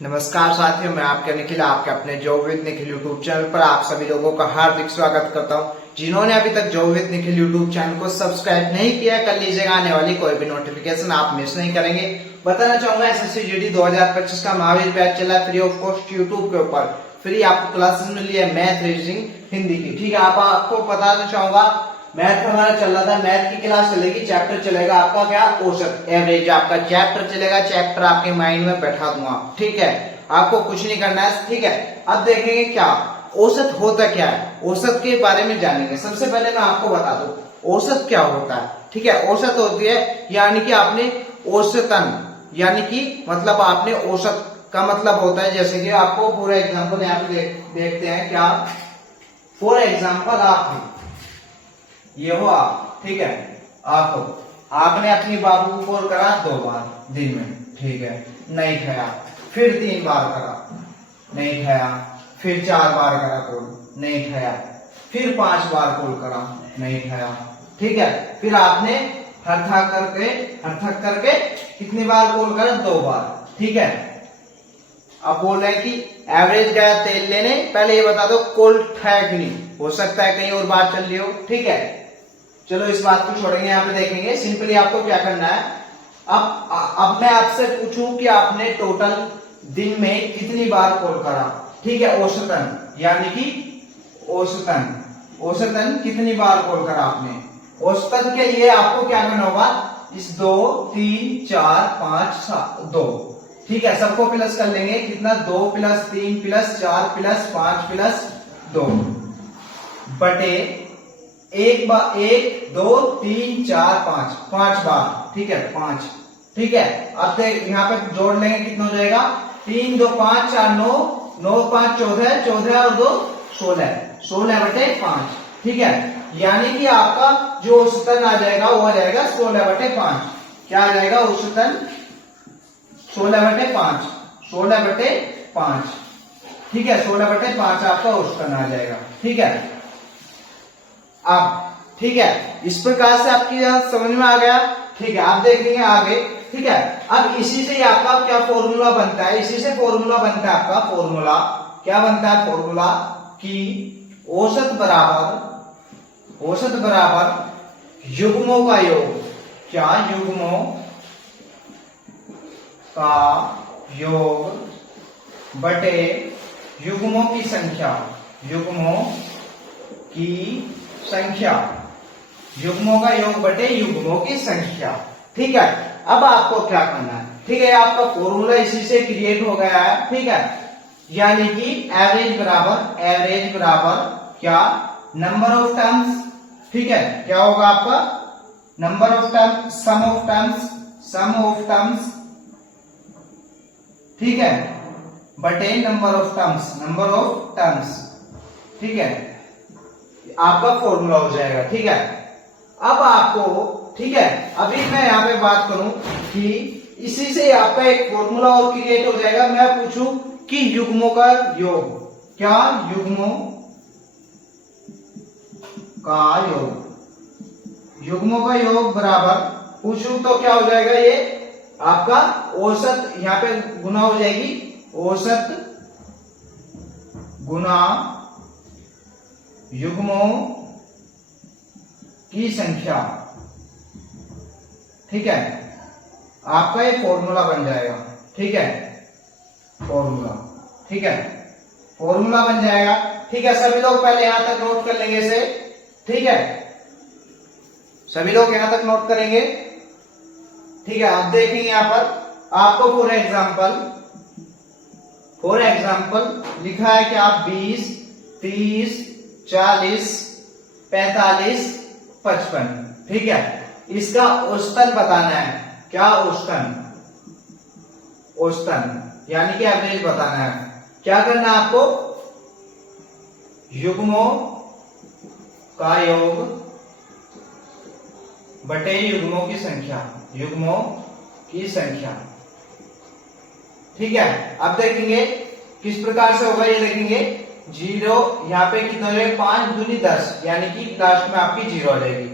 नमस्कार साथियों, मैं आपके निखिल, आपके अपने job with Nikhil YouTube channel पर आप सभी लोगों का हार्दिक स्वागत करता हूं। जिन्होंने अभी तक job with Nikhil YouTube channel को सब्सक्राइब नहीं किया, कर लीजिएगा। आने वाली कोई भी नोटिफिकेशन आप मिस नहीं करेंगे। बताना चाहूंगा एसएससी जीडी 2025 का महावीर बैच चला फ्री ऑफ कॉस्ट यूट्यूब के ऊपर। फ्री आपको क्लासेस मिल रही है मैथ, रीजनिंग, हिंदी की। ठीक है, आपको बताना चाहूंगा मैथ हमारा चल रहा था। मैथ की क्लास चलेगी, चैप्टर चलेगा आपका क्या, औसत, एवरेज आपका चैप्टर चलेगा। चैप्टर आपके माइंड में बैठा दूंगा। ठीक है, आपको कुछ नहीं करना है। ठीक है, अब देखेंगे क्या औसत होता क्या है, औसत के बारे में जानेंगे। सबसे पहले मैं आपको बता दूं औसत क्या होता है। ठीक है, औसत होती है यानी कि आपने औसतन, यानी कि मतलब आपने औसत का मतलब होता है, जैसे कि आपको पूरा एग्जाम्पल यहाँ पे देखते हैं क्या। फॉर एग्जाम्पल आप ये हो आप, ठीक है, आप हो, आपने अपनी बाबू को कॉल करा 2 बार दिन में, ठीक है, नहीं खाया। फिर 3 बार करा, नहीं खाया। फिर 4 बार करा कॉल, नहीं खाया। फिर 5 बार कॉल करा, नहीं खाया। ठीक है, फिर आपने हर थक करके कितनी बार कॉल करा, 2 बार। ठीक है, अब बोल रहे हैं कि एवरेज गया तेल लेने, पहले ये बता दो कॉल है कि नहीं, हो सकता है कहीं और बात चल रही हो। ठीक है, चलो इस बात को छोड़ेंगे, यहाँ पे देखेंगे सिंपली आपको क्या करना है। अब मैं आपसे पूछूं कि आपने टोटल दिन में कितनी बार कॉल करा। ठीक है, औसतन, यानी कि औसतन कितनी बार कॉल करा आपने। औसतन के लिए आपको क्या करना होगा, इस 2 3 4 5 7 2, ठीक है, सबको प्लस कर लेंगे। कितना, 2 + 3 + 4 + 5 + 2 बटे 1 2 3 4 5 बार। ठीक है, 5। ठीक है, अब देख यहाँ पे जोड़ लेंगे, कितना हो जाएगा, 3 2 5 4 9 9 5 14 14 और 2 16 16 बटे 5। ठीक है, यानी कि आपका जो औसतन आ जाएगा वो आ जाएगा 16 बटे 5। क्या आ जाएगा औसतन, 16 बटे 5, 16 बटे 5। ठीक है, 16 बटे 5 आपका औसतन आ जाएगा। ठीक है, अब ठीक है, इस प्रकार से आपकी समझ में आ गया। ठीक है, आप देखेंगे आगे। ठीक है, अब इसी से आपका क्या फॉर्मूला बनता है, इसी से फॉर्मूला बनता है आपका। फॉर्मूला क्या बनता है, फॉर्मूला कि औसत बराबर युग्मों का योग। क्या, युग्मों का योग बटे युग्मों की संख्या। युग्मों की संख्या, युग्मों का योग बटे युग्मों की संख्या। ठीक है, अब आपको क्या करना है। ठीक है, आपका फॉर्मूला इसी से क्रिएट हो गया है। ठीक है, यानी कि एवरेज बराबर क्या, नंबर ऑफ टर्म्स। ठीक है, क्या होगा आपका, number of terms, sum of terms. ठीक है, बटे नंबर ऑफ टर्म्स। ठीक है, आपका फॉर्मूला हो जाएगा। ठीक है, अब आपको, ठीक है, अभी मैं यहाँ पे बात करूं कि इसी से आपका एक फॉर्मूला और क्रिएट हो जाएगा। मैं पूछूं कि युग्मों का योग, क्या, युग्मों का योग बराबर पूछूं तो क्या हो जाएगा, ये आपका औसत, यहाँ पे गुना हो जाएगी, औसत गुना युग्मों की संख्या। ठीक है, आपका ये फॉर्मूला बन जाएगा। ठीक है, फॉर्मूला, ठीक है, फॉर्मूला बन जाएगा। ठीक है, सभी लोग पहले यहां तक नोट कर लेंगे इसे। ठीक है, सभी लोग यहां तक नोट करेंगे। ठीक है, आप देखेंगे यहां पर आपको फॉर एग्जाम्पल लिखा है कि आप 20 30 40 45 55। ठीक है, इसका औसतन बताना है। क्या, औसतन यानी कि एवरेज बताना है। क्या करना है आपको, युग्मों का योग बटे युग्मों की संख्या। ठीक है, अब देखेंगे किस प्रकार से होगा, ये देखेंगे 0, यहाँ पे कितना हो जाएगा, 5 दूनी 10, यानी कि लास्ट में आपकी 0 आ जाएगी।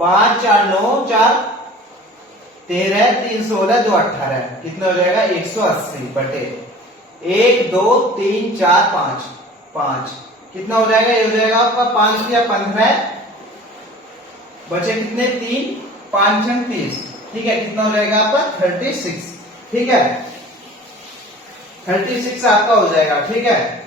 5 4 9 4 13 3 16 2 18, कितना हो जाएगा, 180 बटे 1 2 3 4 5 5 कितना हो जाएगा? ये हो जाएगा आपका 5 या 15, बचे कितने? 3, 5 30। ठीक है, कितना हो जाएगा आपका? 36। ठीक है, 36 आपका हो जाएगा। ठीक है,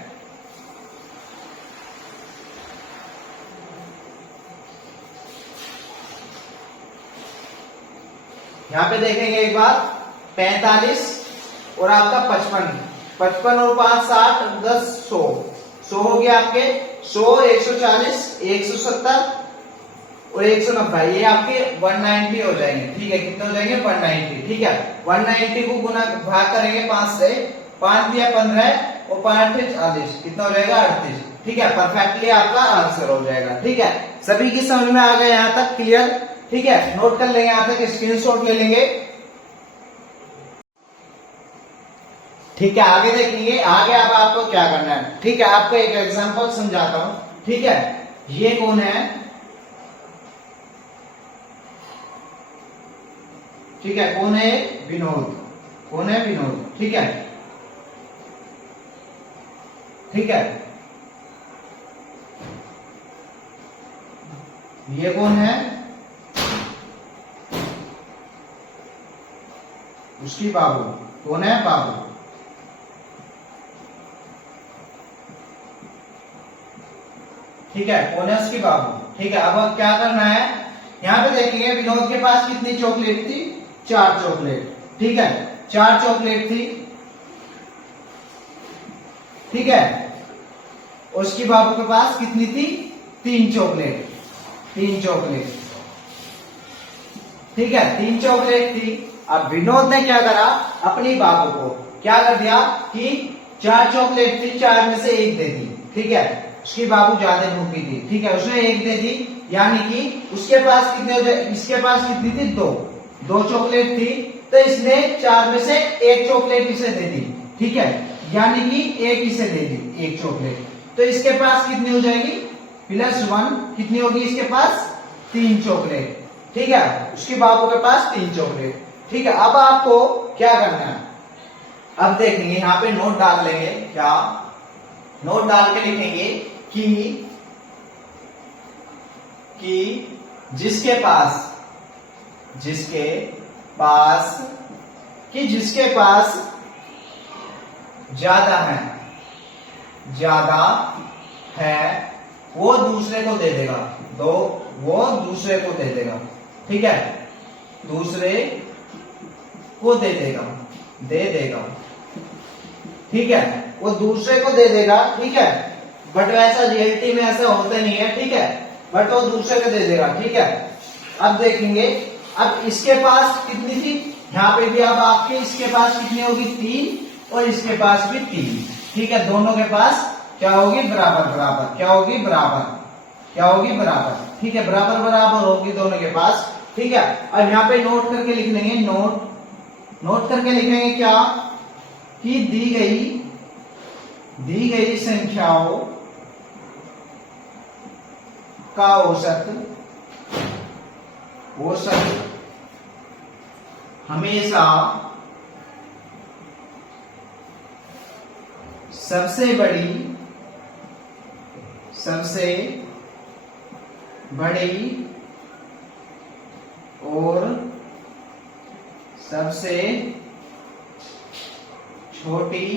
यहां पे देखेंगे एक बार, 45 और आपका 55, 55 और 5 60, 10 100, 100 हो गया आपके 100, 140, 170 और 190, ये आपके 190 हो जाएंगे। ठीक है, कितने हो जाएंगे? 190। ठीक है, 190 को गुना भाग करेंगे 5 से, 5 दिया 15 और 5 40, कितना हो जाएगा? 38। ठीक है, परफेक्टली आपका आंसर हो जाएगा। ठीक है, सभी की समझ में आ गया यहां तक? क्लियर? ठीक है, नोट कर लेंगे, यहां तक स्क्रीनशॉट ले लेंगे। ठीक है, आगे देखेंगे। आगे अब आपको क्या करना है? ठीक है, आपको एक एग्जांपल समझाता हूं। ठीक है, ये कौन है? ठीक है, कौन है? विनोद। कौन है? विनोद। ठीक है, ठीक है, ये कौन है? उसकी बाबू। कौन है? बाबू। ठीक है, कौन है? उसकी बाबू। ठीक है, अब क्या करना है? यहां पे देखेंगे विनोद के पास कितनी चॉकलेट थी? 4 चॉकलेट। ठीक है, 4 चॉकलेट थी। ठीक है, उसकी बाबू के पास कितनी थी? 3 चॉकलेट। 3 चॉकलेट। ठीक है, 3 चॉकलेट थी। अब विनोद ने क्या करा? अपनी बाबू को क्या कर दिया कि 4 चॉकलेट थी, 4 में से 1 दे दी। ठीक है, उसकी बाबू ज्यादा भूखी थी। ठीक है, उसने 1 दे दी, यानी कि उसके पास कितने हो जाए? इसके पास कितनी थी? 2 चॉकलेट थी, तो इसने 4 में से 1 चॉकलेट इसे दे दी। ठीक है, यानी कि 1 इसे दे दी, 1 चॉकलेट। तो इसके पास कितनी हो जाएगी? +1। कितनी होगी इसके पास? 3 चॉकलेट। ठीक है, उसके बाबू के पास 3 चॉकलेट। ठीक है, अब आपको क्या करना है? अब देखेंगे, यहां पे नोट डाल लेंगे। क्या नोट डाल के लिखेंगे कि जिसके पास ज्यादा है वो दूसरे को दे देगा। वो दूसरे को दे देगा। ठीक है, दूसरे को दे देगा। ठीक है, वो दूसरे को दे देगा। ठीक है, बट वैसा रियलिटी में ऐसा होता नहीं है। ठीक है, बट वो दूसरे को दे देगा। ठीक है, अब देखेंगे, अब इसके पास कितनी थी? यहाँ पे भी अब आपके इसके पास कितनी होगी? 3 और इसके पास भी 3। ठीक है, दोनों के पास क्या होगी? बराबर। क्या होगी? बराबर। ठीक है, बराबर होगी दोनों के पास। ठीक है, अब यहाँ पे नोट करके लिख लेंगे। नोट करके लिखेंगे क्या? कि दी गई संख्याओं का औसत हमेशा सबसे बड़ी और सबसे छोटी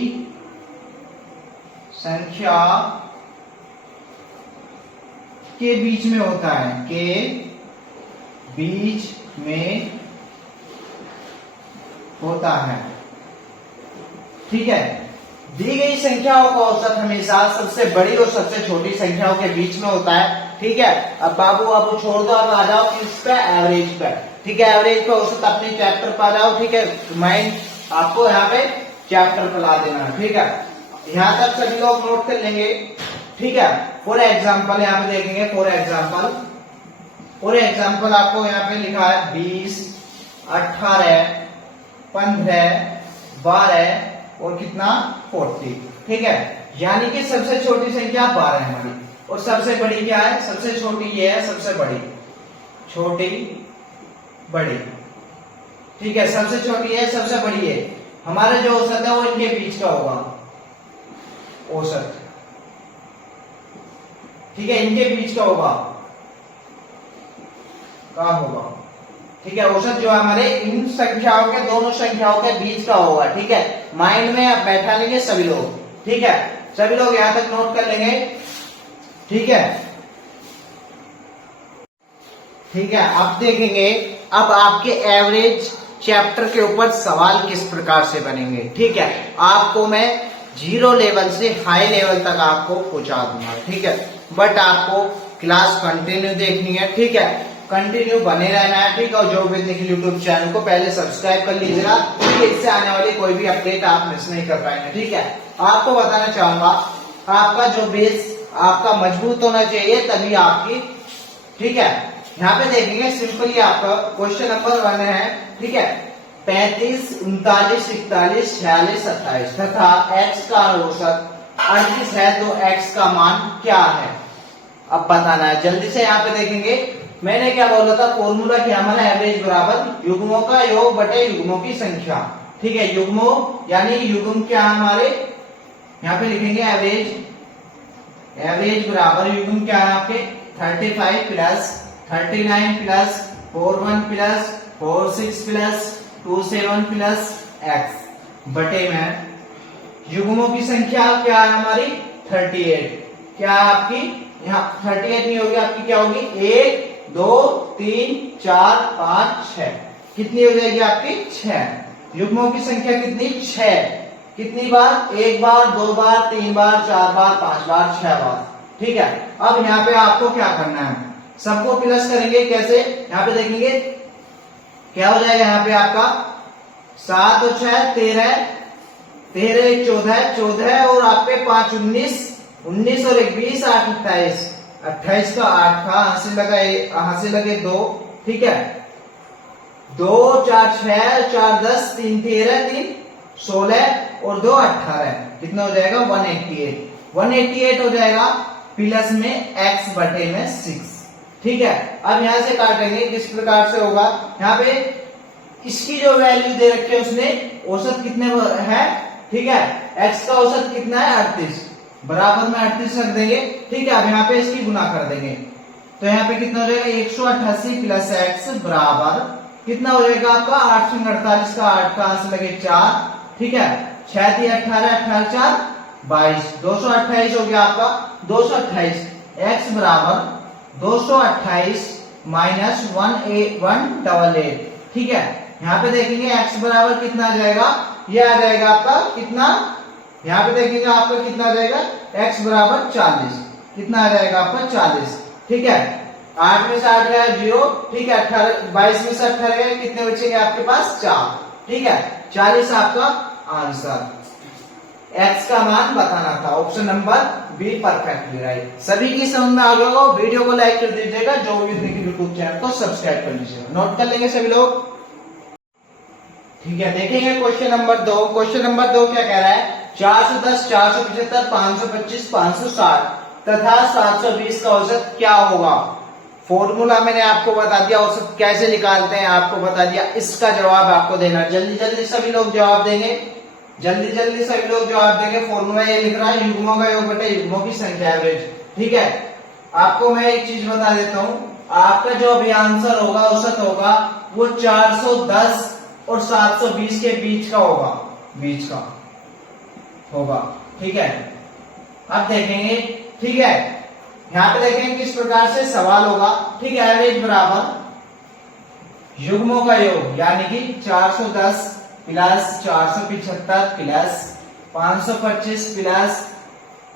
संख्या के बीच में होता है। के बीच में होता है। ठीक है, दी गई संख्याओं का औसत हमेशा सबसे बड़ी और सबसे छोटी संख्याओं के बीच में होता है। ठीक है, अब बाबू छोड़ दो, अब आ जाओ किस पे? एवरेज पे। ठीक है, एवरेज पे औसत अपने चैप्टर पर आ जाओ। ठीक है, माइंड आपको यहाँ पे चैप्टर पर ला देना है। ठीक है, यहां तक सभी लोग नोट कर लेंगे। ठीक है, फॉर एग्जाम्पल यहाँ पे देखेंगे। फॉर एग्जाम्पल आपको यहाँ पे लिखा है 20, 18, 15, 12 और कितना? 40। ठीक है, यानी कि सबसे छोटी संख्या 12 है हमारी, और सबसे बड़ी क्या है? सबसे छोटी ये है, सबसे बड़ी छोटी बड़ी। ठीक है, सबसे छोटी है, सबसे बड़ी है। हमारा जो औसत है वो इनके बीच का होगा। औसत, ठीक है, इनके बीच का होगा, का होगा, ठीक है। औसत जो है हमारे इन संख्याओं के, दोनों संख्याओं के बीच का होगा, ठीक है। माइंड में आप बैठा लेंगे सभी लोग, ठीक है, सभी लोग यहां तक नोट कर लेंगे, ठीक है, ठीक है। अब देखेंगे, अब आपके एवरेज चैप्टर के ऊपर सवाल किस प्रकार से बनेंगे, ठीक है। आपको मैं 0 लेवल से हाई लेवल तक आपको पहुंचा दूंगा, ठीक है, बट आपको क्लास कंटिन्यू देखनी है, ठीक है, कंटिन्यू बने रहना है, ठीक है। और जो भी निखिल यूट्यूब चैनल को पहले सब्सक्राइब कर लीजिएगा, ठीक है, इससे आने वाली कोई भी अपडेट आप मिस नहीं कर पाएंगे, ठीक है। आपको बताना चाहूंगा, आपका जो बेस आपका मजबूत होना चाहिए, तभी आपकी, ठीक है। यहाँ पे देखेंगे सिंपली आपका क्वेश्चन नंबर 1 है, ठीक है, 35, 39, 41, 46, 27 तथा x का औसत 38 है, तो x का मान क्या है, अब बताना है। जल्दी से यहाँ पे देखेंगे, मैंने क्या बोला था, फॉर्मूला क्या हमारा, एवरेज बराबर युग्मों का योग बटे युग्मों की संख्या, ठीक है। युग्मों यानी युग्म क्या हमारे, यहाँ पे लिखेंगे एवरेज, एवरेज बराबर युग्म क्या है आपके 35 plus 39 plus 41 plus 46 plus 27 plus x बटे में युग्मों की संख्या क्या है हमारी 38, क्या है आपकी, यहाँ 38 नहीं होगी आपकी, क्या होगी 1 2 3 4 5 6, कितनी हो जाएगी आपकी 6। युग्मों की संख्या कितनी 6, कितनी बार, 1 बार 2 बार 3 बार 4 बार 5 बार 6 बार, ठीक है। अब यहाँ पे आपको क्या करना है, सबको प्लस करेंगे, कैसे, यहाँ पे देखेंगे क्या हो जाएगा, यहाँ पे आपका 7 और 6 13, 13 1 14, 14 और आपके 5 19, 19 और 1 20, 8 28, 28 का 8 था, यहां से लगा, यहां से लगे 2, ठीक है, 2 4 6 4 10 3 13 3 16 और 2 18, कितना हो जाएगा 188, 188 हो जाएगा प्लस में x बटे में 6, ठीक है। अब यहां से काटेंगे, किस प्रकार से होगा, यहाँ पे इसकी जो वैल्यू दे रखी है उसने औसत कितने है, ठीक है, x का औसत कितना है 38, बराबर में 38 रख देंगे, ठीक है। अब यहाँ पे इसकी गुना कर देंगे, तो यहाँ पे कितना हो जाएगा 188 प्लस एक्स बराबर कितना हो जाएगा आपका 848 का 8 का आंसर लगे 4, ठीक है, 6 3 18 18 4 22, 228 हो गया आपका 228, x बराबर 228 माइनस 188, ठीक है। यहाँ पे देखेंगे x बराबर कितना आ जाएगा, ये आ जाएगा आपका कितना, यहाँ पे देखेंगे आपका कितना आ जाएगा, x बराबर 40, कितना आ जाएगा आपका 40, ठीक है। 8 में से 8 गया 0, ठीक है, 22 में से 18 गया, कितने बचेंगे आपके पास 4, ठीक है, 40 आपका आंसर। x का मान बताना था, option number be perfectly right. सभी की समझ में आ गया होगा, वीडियो को लाइक कर दीजिएगा, जो भी यूट्यूब चैनल को सब्सक्राइब कर लीजिएगा, नोट कर लेंगे सभी लोग, ठीक है। देखेंगे क्वेश्चन नंबर 2, क्वेश्चन नंबर 2 क्या कह रहा है, 410 475 525 560 तथा 720 का औसत क्या होगा। फॉर्मूला मैंने आपको बता दिया, औसत कैसे निकालते हैं आपको बता दिया, इसका जवाब आपको देना, जल्दी जल्दी सभी लोग जवाब देंगे, जल्दी जल्दी सभी लोग जवाब देंगे। फॉर्मूला ये लिख रहा है, युग्मों का योग बटे युग्मों की संख्या एवरेज, ठीक है। आपको मैं एक चीज बता देता हूं, आपका जो अभी आंसर होगा औसत होगा वो 410 और 720 के बीच का होगा, बीच का होगा, ठीक है। अब देखेंगे, ठीक है, यहाँ पे देखेंगे किस प्रकार से सवाल होगा, ठीक है। एवरेज बराबर युग्मों का योग यानी कि 410 प्लस 475 प्लस 525 प्लस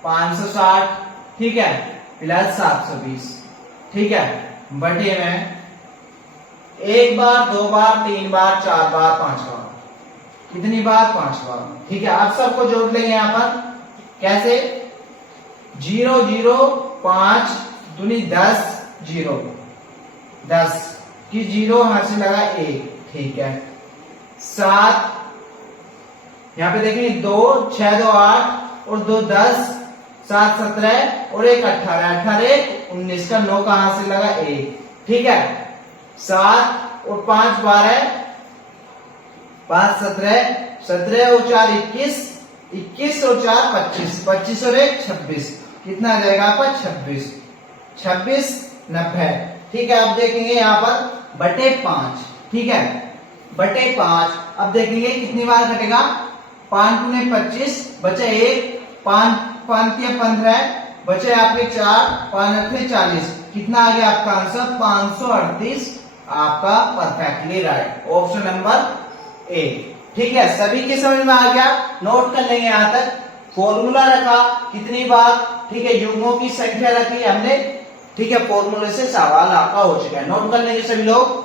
560, ठीक है, प्लस 720, ठीक है, बटे में 1 बार 2 बार 3 बार 4 बार 5 बार, कितनी बार 5 बार, ठीक है। आप सबको जोड़ लेंगे यहाँ पर, कैसे 0 0 5 दूनी 10 0 10 की 0 यहां से लगा 1, ठीक है, 7 यहाँ पे देखेंगे 2 6 2 8 और 2 10 7 17 और 1 18 18 19 का 9 कहां से लगा 1, ठीक है, 7 और 5 12 5 17 17 और 4 21 21 और 4 25, 25 और 1 26, कितना आ जाएगा आपका 26, 26 90। ठीक है, अब देखेंगे यहाँ पर बटे 5, ठीक है, बटे 5। अब देखेंगे कितनी बार घटेगा, 5 दूनी 25, बचे 1, 5 5 या 15, बचे आपके 4, 5 अठे 40, कितना आ गया आपका आंसर 538, आपका perfectly right, option number A. ठीक है, सभी के समझ में आ गया, नोट कर लेंगे यहां तक। फॉर्मूला रखा कितनी बार, ठीक है, युग्मों की संख्या रखी हमने, ठीक है, फॉर्मूले से सवाल आपका हो चुका है, नोट कर लेंगे सभी लोग।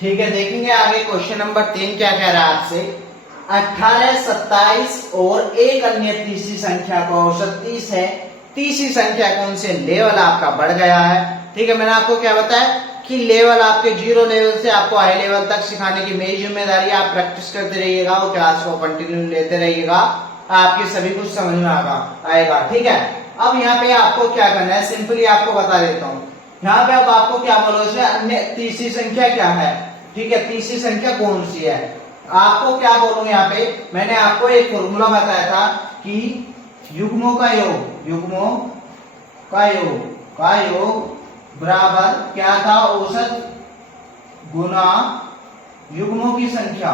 ठीक है, देखेंगे आगे क्वेश्चन नंबर 3 क्या कह रहा है आपसे। 18, 27 और एक अन्य तीसरी संख्या का औसत 30 है, तीसरी संख्या कौन से लेवल आपका बढ़ गया है। ठीक है, मैंने आपको क्या बताया कि लेवल आपके 0 लेवल से आपको हाई लेवल तक सिखाने की मेरी जिम्मेदारी, आप प्रैक्टिस करते रहिएगा और क्लास को कंटिन्यू लेते रहिएगा, आपके सभी कुछ समझ में आएगा। ठीक है, अब यहाँ पे आपको क्या करना है, सिंपली आपको बता देता हूँ। यहाँ पे अब आपको क्या बोलो, इसमें अन्य तीसरी संख्या क्या है। ठीक है, तीसरी संख्या कौन सी है, आपको क्या बोलूं, यहाँ पे मैंने आपको एक फॉर्मूला बताया था कि युग्मों का योग बराबर क्या था, औसत गुना युग्मों की संख्या,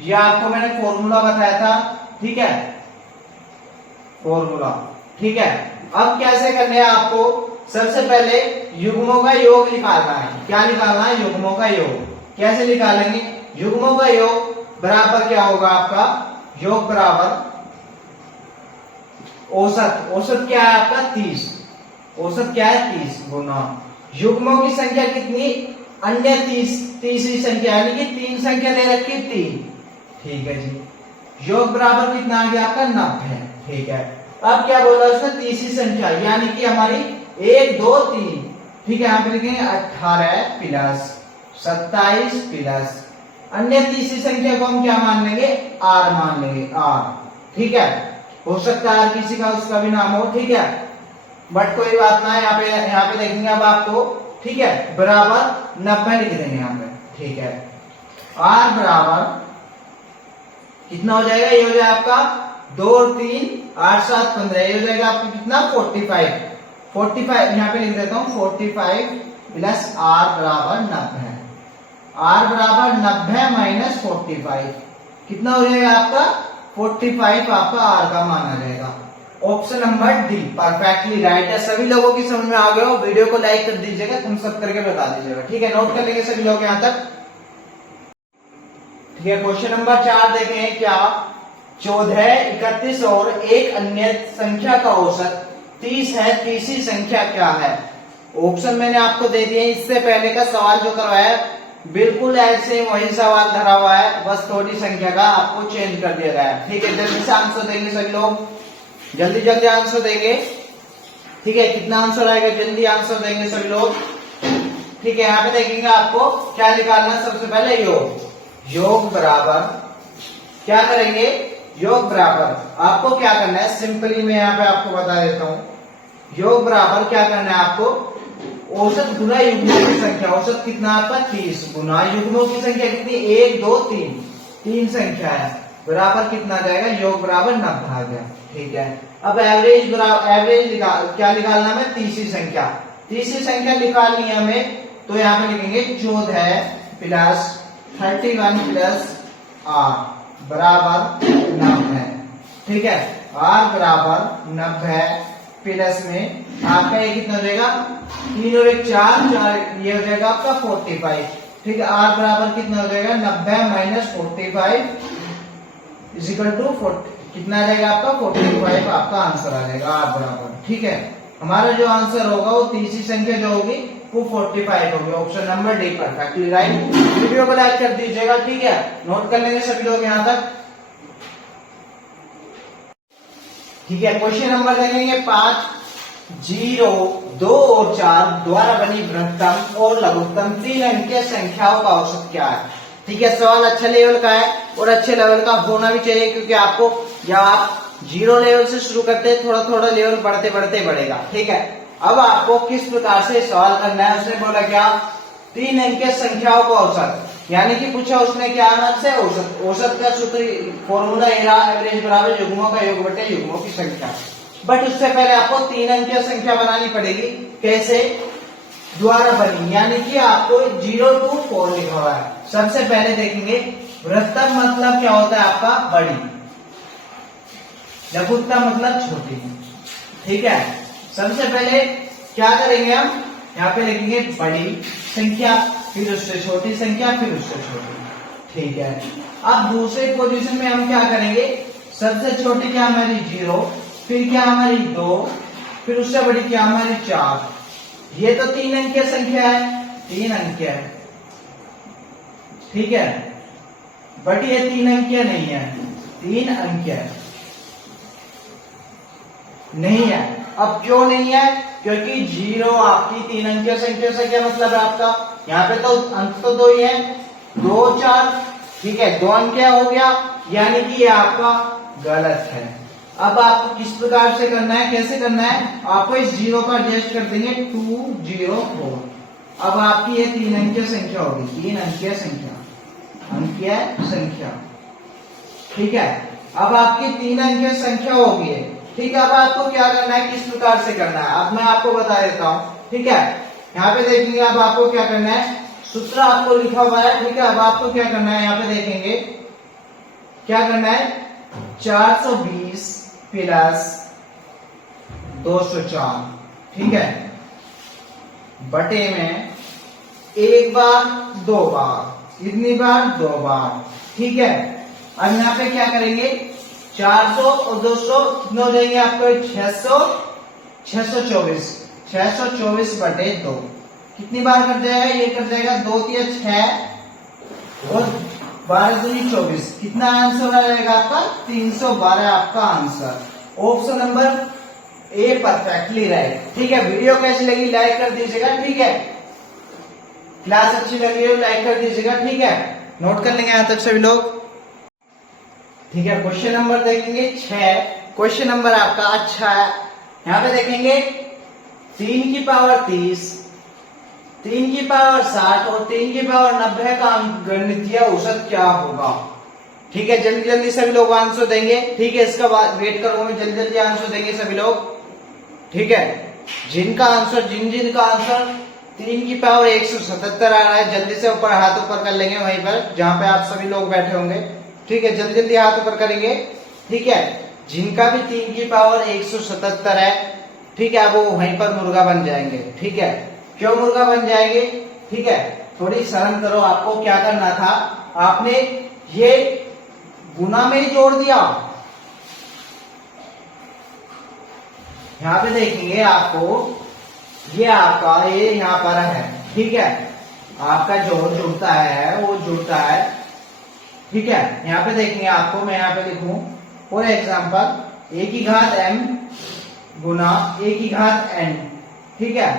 यह आपको मैंने फॉर्मूला बताया था। ठीक है, फॉर्मूला। ठीक है, अब कैसे करना है आपको, सबसे पहले युग्मों का योग निकालना है। क्या निकालना है, युग्मों का योग। कैसे निकालेंगे, युग्मों का योग बराबर क्या होगा आपका, योग बराबर औसत क्या है आपका 30, औसत क्या है 30 गुना युग्मों की संख्या कितनी, अन्य तीसरी संख्या, यानी कि 3 संख्या दे रखी 3। ठीक है जी, योग बराबर कितना आ गया आपका 90। ठीक है, अब क्या बोला उसने, तीसरी संख्या, यानी कि हमारी 1 2 3। ठीक है, यहाँ पे लिखेंगे 18 प्लस 27 प्लस अन्य तीसरी संख्या को हम क्या मान लेंगे, आर मान लेंगे, आर। ठीक है, हो सकता है किसी का उसका भी नाम हो, ठीक है, बट कोई बात ना है, यहाँ पे देखेंगे अब आपको। ठीक है, बराबर 90 लिख देंगे यहाँ पे। ठीक है, आर बराबर कितना हो जाएगा, ये हो जाएगा आपका 2 और 3 8 7 15, ये हो जाएगा आपको कितना 45 यहाँ पे लिख देता हूँ 45 प्लस आर बराबर 90, आर बराबर 90 माइनस 45, कितना हो जाएगा आपका 45, आपका आर का मान आ जाएगा। Option number D perfectly right है। सभी लोगों की समझ में आ गया हो, वीडियो को लाइक कर दीजिएगा, तुम सब करके बता दीजिएगा। ठीक है, नोट कर लेंगे सभी लोग यहाँ तक। ठीक है, क्वेश्चन नंबर 4 देखें क्या, 14, 31 और एक अन्य संख्या का औसत 30 है, तीसरी संख्या क्या है। ऑप्शन मैंने आपको दे दिए, इससे पहले का सवाल जो करवाया बिल्कुल ऐसे वही सवाल धरा हुआ है, बस थोड़ी संख्या का आपको चेंज कर दिया गया है। ठीक है, जल्दी से आंसर देंगे सभी लोग, जल्दी आंसर देंगे। ठीक है, कितना आंसर आएगा, जल्दी आंसर देंगे सभी लोग। ठीक है, यहाँ पे देखेंगे आपको क्या निकालना है, सबसे पहले योग बराबर क्या करेंगे, योग बराबर आपको क्या करना है, सिंपली मैं यहाँ पे आपको बता देता हूँ। योग बराबर क्या करना है आपको, औसत गुना युग्मों की संख्या, औसत कितना आपका 30 गुना युग्मों की संख्या कितनी 1 2 3, 3 संख्या है, बराबर कितना आ जाएगा, योग बराबर 90 आ गया। ठीक है, अब एवरेज क्या निकालना है, तीसरी संख्या निकालनी है हमें, तो यहाँ पे लिखेंगे 14 प्लस 31 प्लस आर बराबर 90। ठीक है, आर बराबर 90 प्लस में आपका ये कितना हो जाएगा, 3 और 1 4, ये हो जाएगा आपका 45। ठीक है, आर बराबर कितना हो जाएगा, 90 माइनस 45 इजिकल टू 40, कितना आ जाएगा आपका 45, आपका आंसर आ जाएगा आर बराबर। ठीक है, हमारा जो आंसर होगा वो तीसरी संख्या जो होगी वो 45 होगी, option number D perfectly right. Video को लाइक कर दीजिएगा। ठीक है, नोट कर लेंगे सभी लोग यहाँ तक। ठीक है, क्वेश्चन नंबर देखेंगे 5, 0 2 और 4 द्वारा बनी बृहत्तम और लघुत्तम 3 अंकीय संख्याओं का औसत क्या है। ठीक है, सवाल अच्छे लेवल का है और अच्छे लेवल का होना भी चाहिए, क्योंकि आपको जब आप 0 लेवल से शुरू करते हैं थोड़ा थोड़ा लेवल बढ़ते बढ़ते बढ़ेगा। ठीक है, अब आपको किस प्रकार से सवाल करना है, उसने बोला क्या 3 अंकीय संख्याओं का औसत, यानी कि पूछा उसने क्या नाम से औसत। औसत का सूत्र फॉर्मूला एवरेज बराबर युग्मों का योग बटे युग्मों की संख्या। बट उससे पहले आपको 3 अंकीय संख्या बनानी पड़ेगी। कैसे? द्वारा बनी, यानी कि आपको 0 to 4 लिखा हुआ है। सबसे पहले देखेंगे बृहत्तम मतलब क्या होता है आपका बड़ी, लघुत्तम मतलब छोटी। ठीक है, सबसे पहले क्या करेंगे हम, यहाँ पे लिखेंगे बड़ी संख्या, फिर उससे छोटी संख्या, फिर उससे छोटी। ठीक है, अब दूसरे पोजीशन में हम क्या करेंगे, सबसे छोटी क्या हमारी 0, फिर क्या हमारी 2, फिर उससे बड़ी क्या हमारी 4। ये तो 3 अंकीय संख्या है, 3 अंकीय है। ठीक है, बट ये 3 अंकीय नहीं है, 3 अंकीय नहीं है। अब क्यों नहीं है? क्योंकि 0 आपकी 3 अंकीय संख्या से क्या मतलब है आपका, यहाँ पे तो अंक तो 2 ही है, 2 4। ठीक है, 2 अंकीय हो गया, यानी कि ये आपका गलत है। अब आपको किस प्रकार से करना है, कैसे करना है, आपको इस 0 का एडजस्ट कर देंगे 2 0 4। अब आपकी ये 3 अंकीय संख्या होगी, 3 अंकीय संख्या, अंकीय संख्या। ठीक है, अब आपकी 3 अंकीय संख्या होगी है। ठीक है, अब आपको क्या करना है, किस प्रकार से करना है, अब मैं आपको बता देता हूं। ठीक है, यहाँ पे देखेंगे, अब आपको क्या करना है, सूत्र आपको लिखा हुआ है। ठीक है, अब आपको क्या करना है, यहाँ पे देखेंगे क्या करना है, 420 प्लस 204। ठीक है, बटे में 1 बार 2 बार, कितनी बार, 2 बार। ठीक है, अब यहाँ पे क्या करेंगे, 400 और 200 कितने हो जाएंगे आपको, 624, 624 बटे 2। कितनी बार कट जाएगा, ये कट जाएगा, 2 3 6 और 12 दूनी 24। कितना आंसर आ जाएगा आपका, 312 आपका answer. Option number A perfectly right. ठीक है, वीडियो कैसी लगी लाइक कर दीजिएगा। ठीक है, क्लास अच्छी लगी हो लाइक कर दीजिएगा। ठीक है, नोट कर लेंगे यहां तक सभी लोग। ठीक है, क्वेश्चन नंबर देखेंगे 6। क्वेश्चन नंबर आपका अच्छा है, यहाँ पे देखेंगे 3 की पावर 30, 3 की पावर 60 और 3 की पावर 90 का गणितीय औसत क्या होगा। ठीक है, जल्दी जल्दी सभी लोग आंसर देंगे। ठीक है, इसका वेट करूंगा मैं, जल्दी जल्दी आंसर देंगे सभी लोग। ठीक है, जिन का आंसर 3 की पावर 177 आ रहा है, जल्दी से ऊपर हाथ ऊपर कर लेंगे वहीं पर जहां पे आप सभी लोग बैठे होंगे। ठीक है, जल्दी जल्दी हाथ ऊपर करेंगे। ठीक है, जिनका भी 3 की पावर 177 है, ठीक है, वो वहीं पर मुर्गा बन जाएंगे। ठीक है, क्यों मुर्गा बन जाएंगे, ठीक है, थोड़ी शर्म करो। आपको क्या करना था, आपने ये गुना में ही जोड़ दिया। यहाँ पे देखेंगे आपको, ये आपका ये यहाँ पर है। ठीक है, आपका जोड़ जुड़ता है, वो जुड़ता है। ठीक है, यहाँ पे देखेंगे आपको, मैं यहाँ पे लिखूं फॉर एग्जाम्पल a की घात m गुना a की घात n। ठीक है,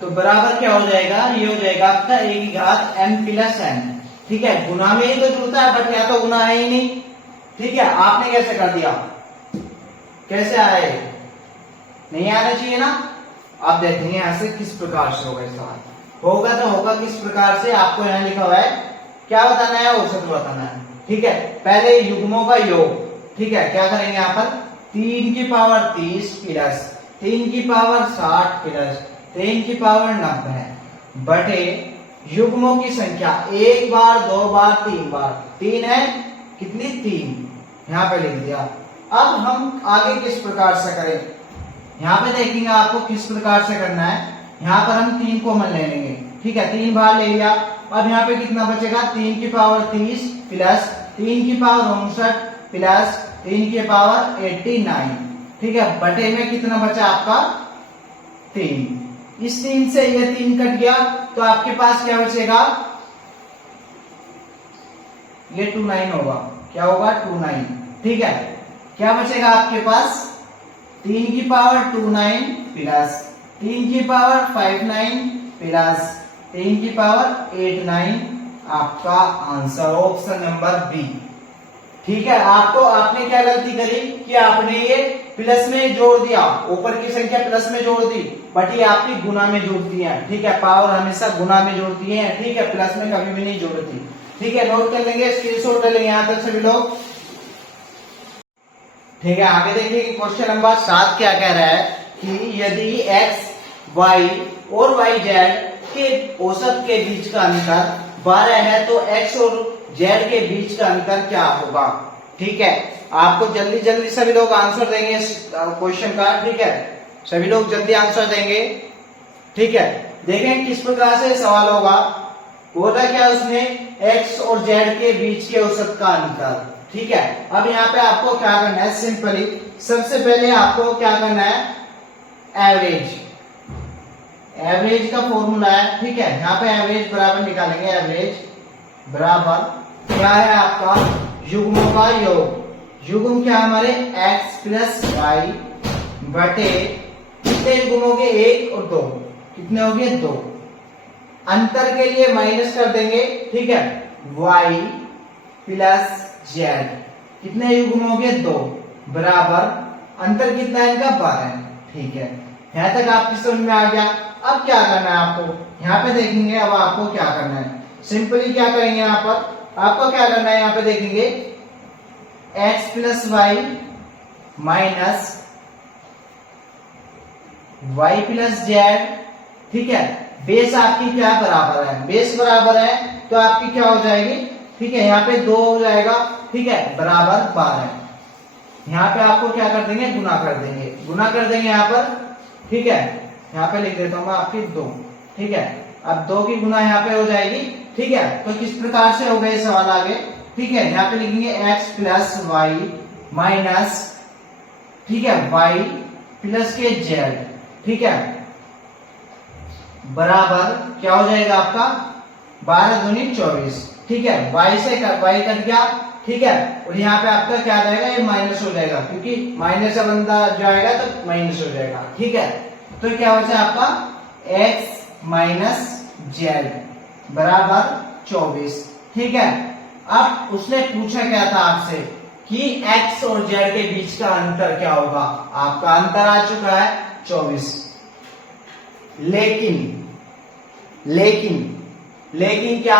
तो बराबर क्या हो जाएगा, ये हो जाएगा आपका a की घात m प्लस n। ठीक है, गुना में ही तो जुड़ता है, बट यहाँ तो गुना है ही नहीं। ठीक है, आपने कैसे कर दिया, कैसे आया, नहीं आना चाहिए ना। आप देखेंगे यहां से किस प्रकार से होगा, सवाल होगा तो होगा किस प्रकार से। आपको यहाँ लिखा हुआ है क्या बताना है, औसत बताना है। ठीक है, पहले युग्मों का योग। ठीक है, क्या करेंगे यहाँ पर, 3 की पावर 30 प्लस 3 की पावर 60 प्लस 3 की पावर 90 बटे युग्मों की संख्या 1 बार 2 बार 3 बार, 3 है, कितनी 3, यहाँ पे लिख दिया। अब हम आगे किस प्रकार से करें, यहाँ पे देखेंगे आपको किस प्रकार से करना है। यहाँ पर हम 3 कॉमन ले लेंगे। ठीक है, 3 बार ले लिया। अब यहाँ पे कितना बचेगा, 3 की पावर 30 प्लस 3 की पावर 59 प्लस 3 की पावर 89। ठीक है, बटे में कितना बचा आपका 3। इस 3 से ये 3 कट गया, तो आपके पास क्या बचेगा, ये 29 होगा। क्या होगा, 29। ठीक है, क्या बचेगा आपके पास, 3 की पावर 29 प्लस 3 की पावर 59 प्लस 3 की पावर 89 आपका आंसर, ऑप्शन नंबर बी। ठीक है, आपने क्या गलती करी कि आपने ये प्लस में जोड़ दिया, ऊपर की संख्या प्लस में जोड़ दी, बट ये आपकी गुना में जोड़ती है, ठीक है। पावर हमेशा गुना में जोड़ती है, ठीक है, प्लस में कभी भी नहीं जोड़ती, ठीक है। नोट कर लेंगे, स्क्रीनशॉट कर लेंगे यहां तक सभी लोग, ठीक है। आगे देखिए कि क्वेश्चन नंबर 7 क्या कह रहा है कि यदि x, y और yz के औसत के बीच का अंतर 12 है तो x और z के बीच का अंतर क्या होगा, ठीक है। आपको जल्दी जल्दी सभी लोग आंसर देंगे इस क्वेश्चन का, ठीक है। सभी लोग जल्दी आंसर देंगे, ठीक है। देखें किस प्रकार से सवाल होगा। बोला क्या उसने, x और z के बीच के औसत का अंतर, ठीक है। अब यहाँ पे आपको क्या करना है, सिंपली सबसे पहले आपको क्या करना है, एवरेज। एवरेज का फॉर्मूला है, ठीक है। यहाँ पे एवरेज बराबर निकालेंगे, एवरेज बराबर क्या है आपका, युग्मों का योग। युग्म क्या हमारे x प्लस वाई बटे कितने युग्म हो गए, 1 और 2, कितने हो गए 2। अंतर के लिए माइनस कर देंगे, ठीक है, y प्लस z, कितने युग्म हो गए 2, बराबर अंतर कितना है इनका 12, ठीक है। यहां तक आपकी समझ में आ गया। अब क्या करना है आपको, यहाँ पे देखेंगे अब आपको क्या करना है, सिंपली क्या करेंगे यहाँ पर, आपको क्या करना है, यहाँ पे देखेंगे x plus y minus y plus z, ठीक है। बेस आपकी क्या बराबर है, बेस बराबर है तो आपकी क्या हो जाएगी, ठीक है, यहाँ पे 2 हो जाएगा, ठीक है, बराबर 12। यहाँ पे आपको क्या कर देंगे, गुना कर देंगे, गुना कर देंगे यहाँ पर, ठीक है। यहाँ पे लिख देता हूँ मैं आपकी 2, ठीक है। अब 2 की गुना यहाँ पे हो जाएगी, ठीक है। तो किस प्रकार से हो गए सवाल आगे, ठीक है। यहाँ पे लिखेंगे x प्लस वाई माइनस, ठीक है, y प्लस के z, ठीक है, बराबर क्या हो जाएगा आपका 12 दूनी 24, ठीक है। y से y कट गया, ठीक है, और यहाँ पे आपका क्या रहेगा, ये माइनस हो जाएगा, क्योंकि माइनस का बंदा जाएगा तो माइनस हो जाएगा, ठीक है। तो क्या हो जाएगा आपका x माइनस जेड बराबर 24, ठीक है। अब उसने पूछा क्या था आपसे कि x और z के बीच का अंतर क्या होगा, आपका अंतर आ चुका है 24। लेकिन क्या,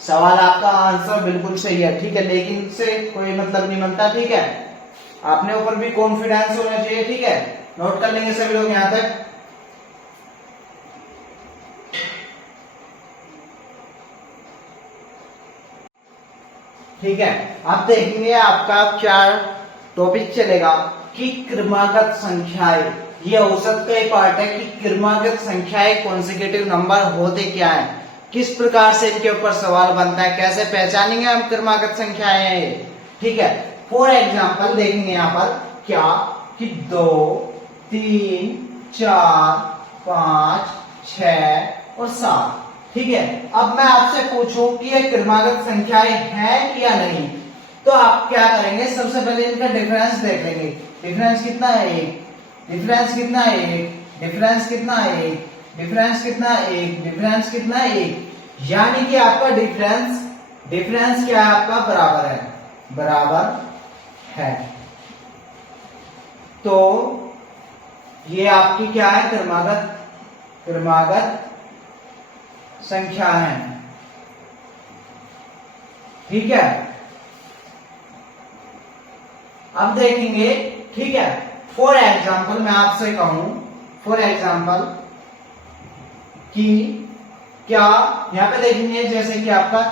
सवाल आपका आंसर बिल्कुल सही है, ठीक है, लेकिन से कोई मतलब नहीं बनता, ठीक है। आपने ऊपर भी कॉन्फिडेंस होना चाहिए, ठीक है। नोट कर लेंगे सभी लोग यहां तक, ठीक है। अब देखेंगे आपका क्या टॉपिक चलेगा कि क्रमागत संख्याएं, ये औसत का एक पार्ट है कि क्रमागत संख्याएं कॉन्सेक्यूटिव नंबर होते क्या है, किस प्रकार से इनके ऊपर सवाल बनता है, कैसे पहचानेंगे हम क्रमागत संख्याएं, ठीक है। फॉर एग्जाम्पल देखेंगे यहाँ पर क्या कि 2, 3, 4, 5, 6 और 7, ठीक है। अब मैं आपसे पूछूं कि ये क्रमागत संख्याएं हैं या नहीं, तो आप क्या करेंगे, सबसे पहले इनका डिफरेंस देख लेंगे। डिफरेंस कितना है 1, डिफरेंस कितना है 1, डिफरेंस कितना है 1, डिफरेंस कितना है 1, डिफरेंस कितना है 1, यानी कि आपका डिफरेंस क्या है, आपका बराबर है, बराबर है। तो ये आपकी क्या है, क्रमागत संख्या है, ठीक है। अब देखेंगे, ठीक है, फॉर एग्जाम्पल मैं आपसे कहूं, फॉर एग्जाम्पल कि क्या, यहां पे देखेंगे जैसे कि आपका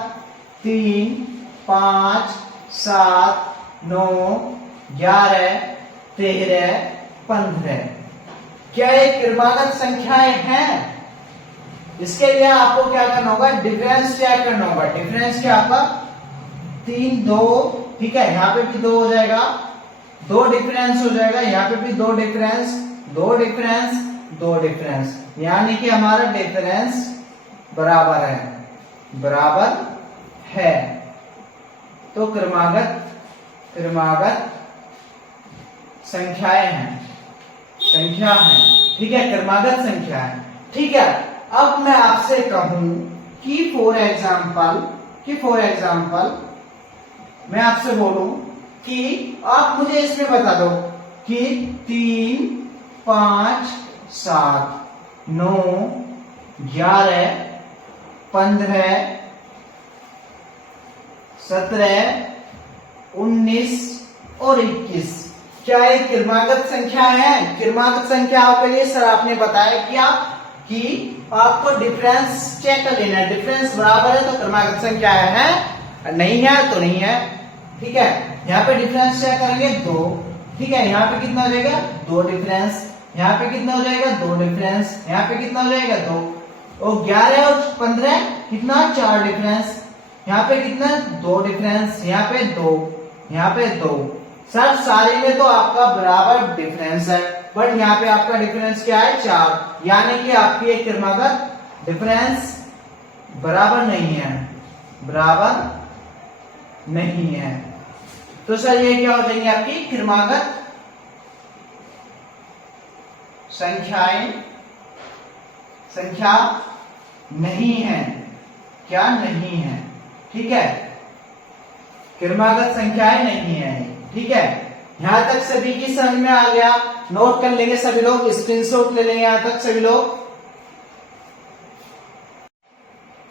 3, 5, 7, 9, 11, 13, 15, क्या ये क्रमागत संख्याएं हैं। इसके लिए आपको क्या करना होगा, डिफरेंस चेक करना होगा। डिफरेंस क्या आपका 3, 2, ठीक है, यहाँ पे भी 2 हो जाएगा, 2 डिफरेंस हो जाएगा, यहाँ पे भी 2 डिफरेंस, 2 डिफरेंस, 2 डिफरेंस, यानी कि हमारा डिफरेंस बराबर है। तो क्रमागत संख्याएं हैं, ठीक है, क्रमागत संख्या है, ठीक है। अब मैं आपसे कहूं कि फॉर एग्जाम्पल मैं आपसे बोलूं कि आप मुझे इसमें बता दो कि 3, 5, 7, 9, 11, 15, 17, 19 और 21 क्या ये क्रमागत संख्या है? क्रमागत संख्याओं के लिए सर आपने बताया क्या कि आपको डिफरेंस चेक कर लेना है। डिफरेंस बराबर है तो क्रमागत संख्या है, नहीं है तो नहीं है। ठीक है, यहाँ पे डिफरेंस चेक करेंगे 2। ठीक है, यहाँ पे कितना हो जाएगा 2 डिफरेंस, यहाँ पे कितना हो जाएगा 2 डिफरेंस, यहाँ पे कितना हो जाएगा 2 और 11 और 15 कितना 4 डिफरेंस, यहाँ पे कितना 2 डिफरेंस, यहाँ पे 2, यहाँ पे 2। सर सारे में तो आपका बराबर डिफरेंस है, बट यहाँ पे आपका डिफरेंस क्या है 4, यानी कि आपकी एक क्रमागत डिफरेंस बराबर नहीं है, बराबर नहीं है। तो सर ये क्या हो जाएंगे आपकी क्रमागत संख्याएं, संख्या नहीं है, क्या नहीं है। ठीक है, क्रमागत संख्याएं नहीं है। ठीक है, यहां तक सभी की समझ में आ गया? नोट कर लेंगे सभी लोग, स्क्रीनशॉट ले लेंगे यहां तक सभी लोग।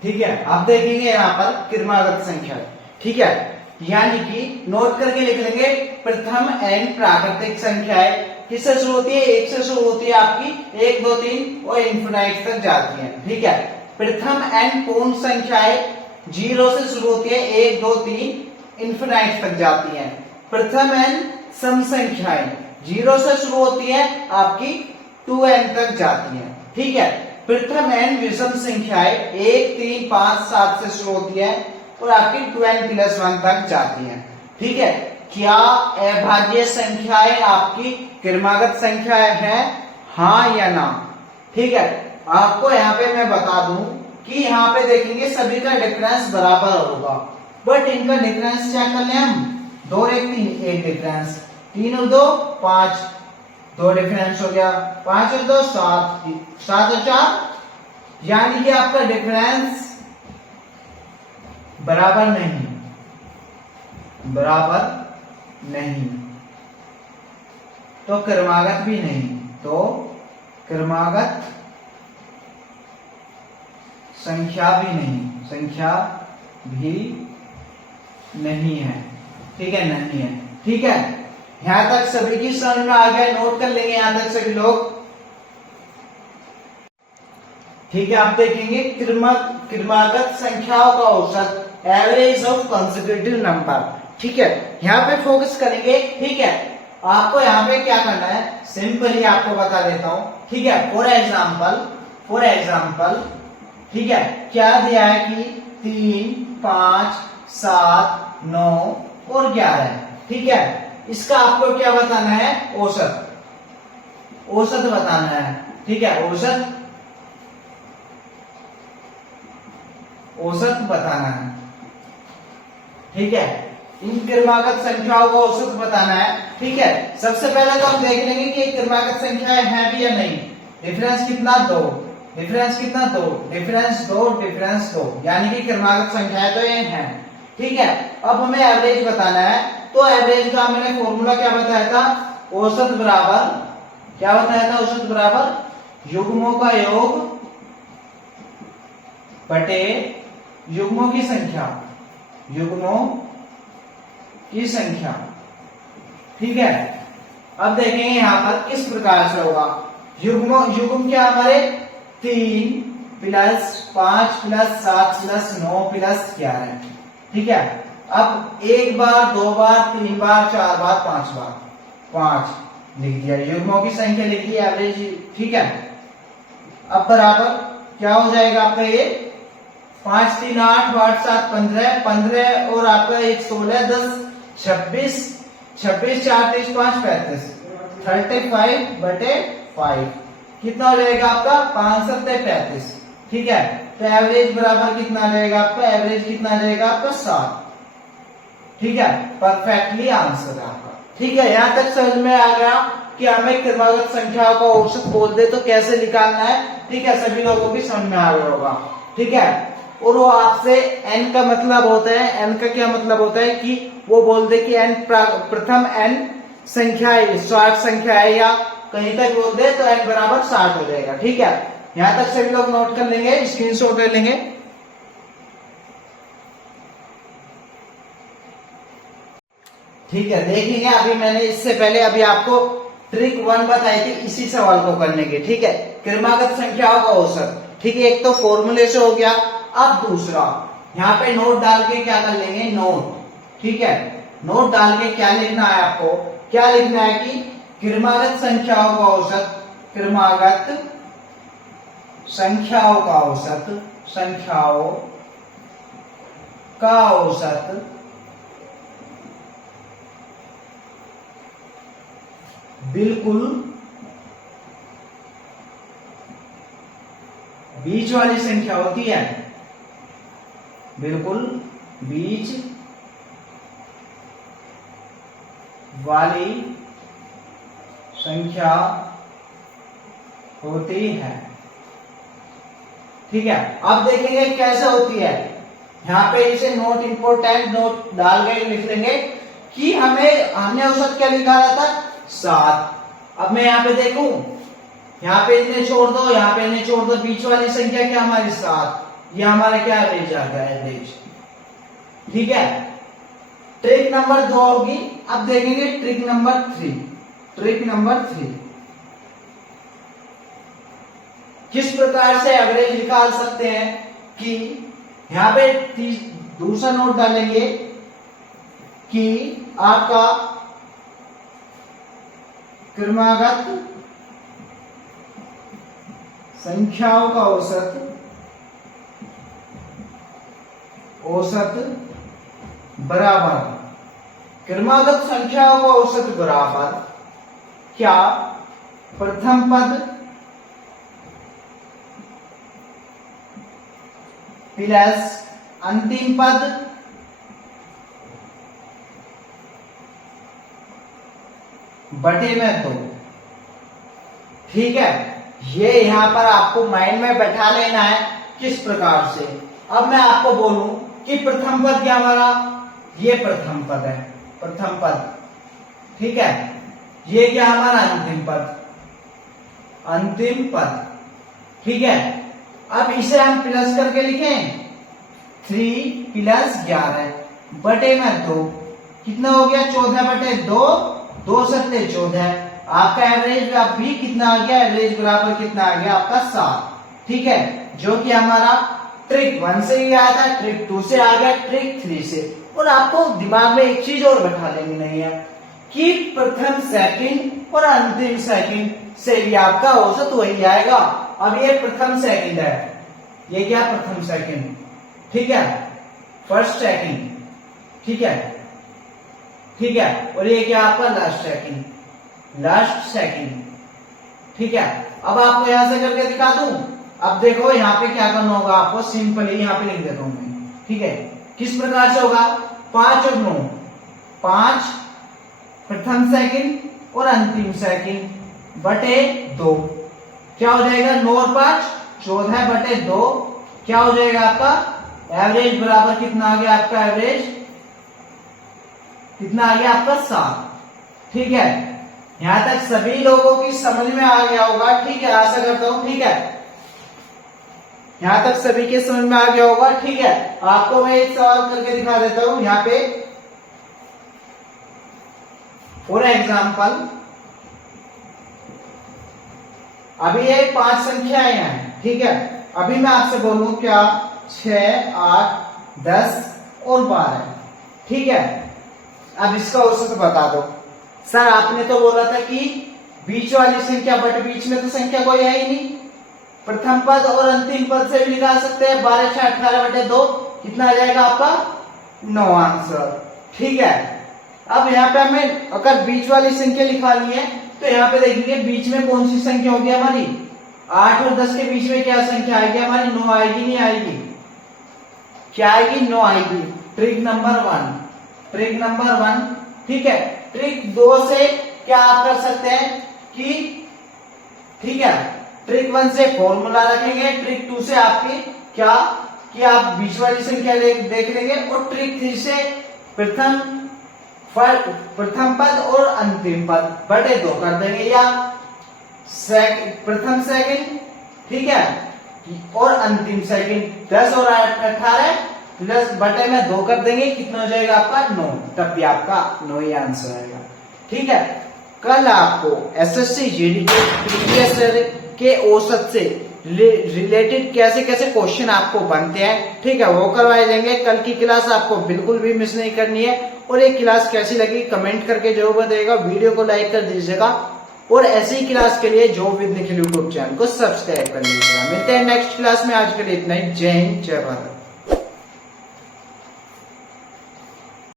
ठीक है, आप देखेंगे यहां पर क्रमागत संख्या। ठीक है, यानी कि नोट करके लिख लेंगे प्रथम n प्राकृतिक संख्याएं किससे शुरू होती है? 1 से शुरू होती है आपकी, 1, 2, 3 और इन्फिनाइट तक जाती है। ठीक है, प्रथम n पूर्ण संख्याएं 0 से शुरू होती है, 1, 2, 3 इन्फिनाइट तक जाती है। प्रथम n सम संख्याएं 0 से शुरू होती है आपकी 2n तक जाती है। ठीक है, प्रथम n विषम संख्याएं 1, 3, 5, 7 से शुरू होती है और आपकी 2n+1 तक जाती है। ठीक है, क्या अभाज्य संख्याएं आपकी क्रमागत संख्याएं हैं? हाँ या ना? ठीक है, आपको यहाँ पे मैं बता दूं कि यहाँ पे देखेंगे सभी का डिफरेंस बराबर होगा, बट इनका डिफरेंस क्या कर ले हम? 2 और 1 3, 1 डिफरेंस, 3 और 2 5, 2 डिफरेंस हो गया, 5 और 2 7, 7 और 4, यानी कि आपका डिफरेंस बराबर नहीं, बराबर नहीं, तो क्रमागत भी नहीं, तो क्रमागत संख्या भी नहीं, संख्या भी नहीं है। ठीक है, नहीं है। ठीक है, यहां तक सभी की समझ में आ गया? नोट कर लेंगे यहां तक सभी लोग। ठीक है, आप देखेंगे क्रमागत संख्याओं का औसत, एवरेज ऑफ कंसेक्यूटिव नंबर। ठीक है, यहाँ पे फोकस करेंगे। ठीक है, आपको यहाँ पे क्या करना है, सिंपली आपको बता देता हूं। ठीक है, फॉर एग्जाम्पल ठीक है, क्या दिया है कि 3, 5, 7, 9 और 11। ठीक है, इसका आपको क्या बताना है? औसत, औसत बताना है। ठीक है, औसत, औसत बताना है। ठीक है, इन क्रमागत संख्याओं का औसत बताना है। ठीक है, सबसे पहले तो हम देख लेंगे कि क्रमागत संख्याएं हैं भी या नहीं। डिफरेंस कितना 2, डिफरेंस कितना 2, डिफरेंस 2, डिफरेंस 2, यानी कि क्रमागत संख्याएं तो ये हैं। ठीक है, अब हमें एवरेज बताना है, तो एवरेज का मैंने फॉर्मूला क्या बताया था? औसत बराबर, क्या बताया था? औसत बराबर युग्मों का योग बटे युग्मों की संख्या, युग्मों की संख्या। ठीक है, अब देखेंगे यहां पर किस प्रकार से होगा। युग्म क्या हमारे 3 + 5 + 7 + 9 + 11। ठीक है, अब 1 बार, 2 बार, 3 बार, 4 बार, 5 बार, 5 लिख दिया, युग्मों की संख्या लिख दी, एवरेज। ठीक है, अब बराबर क्या हो जाएगा आपका? ये 5 3 8 8 7 15, 15 और आपका 1 16 10 26, 26 4 23 5 35, 35/5 कितना हो जाएगा आपका? 5 7 35। ठीक है, तो एवरेज बराबर कितना रहेगा आपका? एवरेज कितना रहेगा आपका? 7। ठीक है, परफेक्टली आंसर है आपका। ठीक है, यहां तक समझ में आ गया कि हमें क्रमागत संख्याओं का औसत बोल दे तो कैसे निकालना है। ठीक है, सभी लोगों की समझ में आ गया होगा। ठीक है, और वो आपसे n का मतलब होता है, n का क्या मतलब होता है कि वो बोल दे कि n प्रथम n संख्या है, 60 संख्या है या कहीं तक बोल दे तो n बराबर 60 हो जाएगा। ठीक है, यहां तक सभी लोग नोट कर लेंगे, स्क्रीनशॉट ले लेंगे। ठीक है, देखेंगे अभी मैंने इससे पहले अभी आपको ट्रिक 1 बताई थी इसी सवाल को करने की। ठीक है, क्रमागत संख्याओं का औसत। ठीक है, एक तो फॉर्मूले से हो गया। अब दूसरा यहाँ पे नोट डाल के क्या कर लेंगे, नोट। ठीक है, नोट डाल के क्या लिखना है आपको, क्या लिखना है कि क्रमागत संख्याओं का औसत, क्रमागत संख्याओं का औसत, संख्याओं का औसत बिल्कुल बीच वाली संख्या होती है, बिल्कुल बीच वाली संख्या होती है। ठीक है, अब देखेंगे कैसे होती है। यहां पे इसे नोट इंपोर्टेंट नोट डाल के लिख लेंगे कि हमने औसत क्या निकाला था, 7। अब मैं यहाँ पे देखूं, यहाँ पे इतने छोड़ दो, यहाँ पे इतने छोड़ दो, बीच वाली संख्या क्या हमारी 7, ये हमारा क्या एवरेज आ गया, एवरेज। ठीक है, ट्रिक नंबर 2 होगी। अब देखेंगे ट्रिक नंबर 3। ट्रिक नंबर 3 किस प्रकार से एवरेज निकाल सकते हैं कि यहाँ पे दूसरा नोट डालेंगे कि आपका क्रमागत संख्याओं का औसत बराबर, क्रमागत संख्याओं का औसत बराबर क्या प्रथम पद प्लस अंतिम पद बटे में 2। ठीक है, ये यहां पर आपको माइंड में बैठा लेना है किस प्रकार से। अब मैं आपको बोलूं कि प्रथम पद क्या हमारा, ये प्रथम पद है, प्रथम पद। ठीक है, ये क्या हमारा अंतिम पद, अंतिम पद। ठीक है, अब इसे हम प्लस करके लिखें, 3 प्लस 11 बटे में 2, कितना हो गया, 14 बटे 2, 2 सत्ते 14। आपका एवरेज भी कितना आ गया, एवरेज बराबर कितना आ गया आपका 7। ठीक है, जो कि हमारा ट्रिक 1 से भी आया था, ट्रिक 2 से आ गया, ट्रिक 3 से। और आपको दिमाग में एक चीज और बैठा लेनी नहीं है कि प्रथम सेकंड और अंतिम सेकंड से भी आपका औसत वही आएगा। अब ये प्रथम सेकंड है, ये क्या प्रथम सेकंड, ठीक है, फर्स्ट सेकंड। ठीक है, ठीक है, और ये क्या आपका लास्ट सेकंड, लास्ट सेकंड। ठीक है, अब आपको यहां से करके दिखा दूं। अब देखो यहाँ पे क्या करना होगा आपको, सिंपली यहाँ पे लिख देता हूं मैं। ठीक है, किस प्रकार से होगा, 5 और 9, 5 प्रथम सेकंड और अंतिम सेकंड बटे 2, क्या हो जाएगा, 9 और 5 14 बटे 2, क्या हो जाएगा आपका एवरेज बराबर कितना आ गया, आपका एवरेज कितना आ गया आपका 7। ठीक है, यहां तक सभी लोगों की समझ में आ गया होगा। ठीक है, आशा करता हूं। ठीक है, यहां तक सभी के समझ में आ गया होगा। ठीक है, आपको मैं एक सवाल करके दिखा देता हूं यहाँ पे। फॉर एग्जाम्पल, अभी ये 5 संख्याएं हैं। ठीक है, अभी मैं आपसे बोलूं क्या, 6, 8, 10 और 12। ठीक है, अब इसका औसत बता दो। सर आपने तो बोला था कि बीच वाली संख्या, बट बीच में तो संख्या कोई है ही नहीं। प्रथम पद और अंतिम पद से भी निकाल सकते हैं, 12 6 18 बटे 2, कितना आ जाएगा आपका 9 आंसर। ठीक है, अब यहाँ पे हमें अगर बीच वाली संख्या लिखानी है तो यहाँ पे देखेंगे बीच में कौन सी संख्या होगी हमारी, 8 और 10 के बीच में क्या संख्या आएगी हमारी, 9 आएगी, नहीं आएगी, क्या आएगी, 9 आएगी। Trick number 1, trick number 1। ठीक है, ट्रिक 2 से क्या आप कर सकते हैं कि, ठीक है, ट्रिक 1 से फॉर्मूला रखेंगे, ट्रिक 2 से आपकी क्या कि आप बीच वाली संख्या देख लेंगे, और ट्रिक 3 से प्रथम प्रथम पद और अंतिम पद बटे 2 कर देंगे, या प्रथम सेकंड, ठीक है, और अंतिम सेकंड 10 और 18 प्लस बटे में 2 कर देंगे, कितना हो जाएगा आपका 9, तब भी आपका 9 ही आंसर आएगा। ठीक है, कल आपको एसएससी जीडी के प्रीवियस के औसत से रिलेटेड कैसे कैसे क्वेश्चन आपको बनते हैं, ठीक है, वो करवाए देंगे। कल की क्लास आपको बिल्कुल भी मिस नहीं करनी है। और ये क्लास कैसी लगी कमेंट करके जरूर बताइएगा, वीडियो को लाइक कर दीजिएगा और ऐसी ही क्लास के लिए job with Nikhil YouTube channel को सब्सक्राइब कर लीजिएगा। मिलते हैं नेक्स्ट क्लास में, आज के लिए इतना ही। जय हिंद, जय भारत।